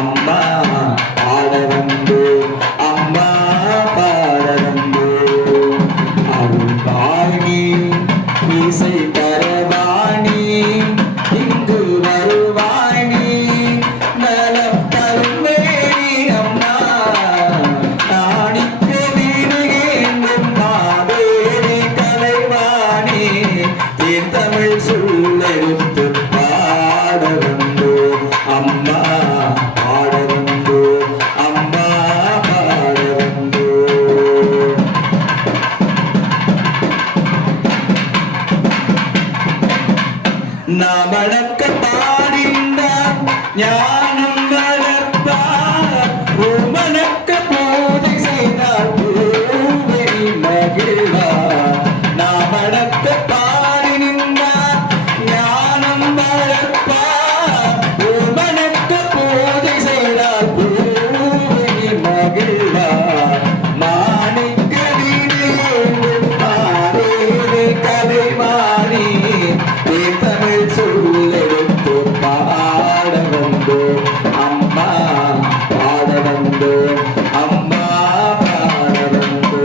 அம்மா பாட வந்து அம்மா பாட வந்து அருள்வாணி இசை தரவாணி இங்கு வருவாணி நலம் தருவேணி அம்மா நாணிக்க வீடு என்றும் மாவேணி கலைவாணி என் தமிழ் சொல்லெடுத்து பாட வந்து அம்மா பாட வந்து அம்மா பாட வந்து நாமடக்க பாடிந்தார் ஞானம் வளர்ப்பார் உமனக்க பூஜை செய்தார் பூவெளி மகிழ்வார் நாமடக்க பாடி நின்றார் ஞானம் வளர்ப்பார் உமனக்க பூஜை செய்தார் பூவெளி மகிழ்வார் மாணிக்க வீடு மாறேது கலைவாணி தமிழ் சொல்லெடுத்து பாட வந்து அம்மா பாட வந்து அம்மா பாட வந்து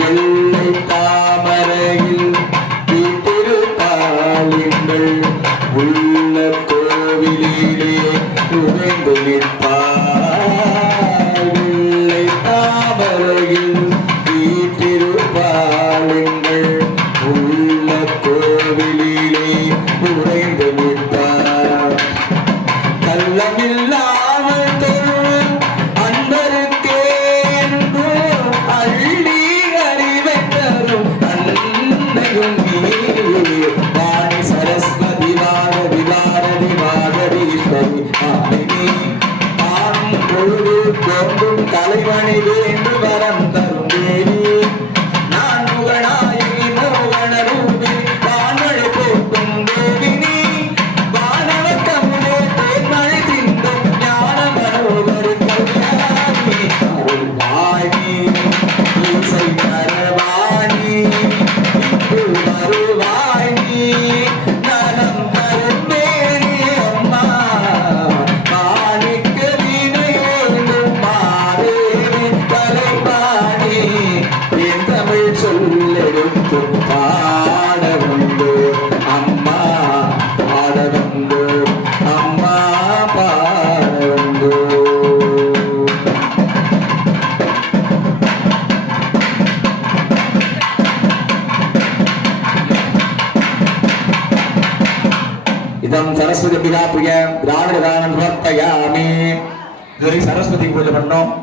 வெள்ளை தாமரையில் வீட்டிருப்பாளிங்கள் உள்ள கோவிலிலே உறைந்து நிற்பார் வெள்ளை தாமரையில் வீட்டிருப்பாளிங்கள் உள்ள கோவிலிலே உறைந்து நிற்பார் கள்ளமில்லாமல் தரும் அன்பருக்கே அள்ளி அறிவை தரும் அன்னையும் வாணி சரஸ்வதி வாரதி வாரதி வாரதீஸ்வரி மாலினி தான் பொழுது தோன்றும் தலைவணி வேண்டு வரம் தரும் தேவி நான் முகநாயகி மோகன ரூபி வான்மழை போக்கும் தேவினி வானவ கமுனே தேன்மழை சிந்தும் ஞான மனோகரி கல்யாணி அருள்வாணி இசை தரவாணி இங்கு வருவாணி நலம் தருவேணி அம்மா மாணிக்க வீணையோடும் மாவேணி கலைவாணி என் தமிழ் சொல்லெடுத்து பாட வந்து அம்மா பாட வந்து அம்மா பாட வந்து இதம் சரஸ்வதி பிதா பிரிய திராவிட தானம் பிரவர்த்தயாமி. இதுவரை சரஸ்வதி பூஜை பண்ணோம்.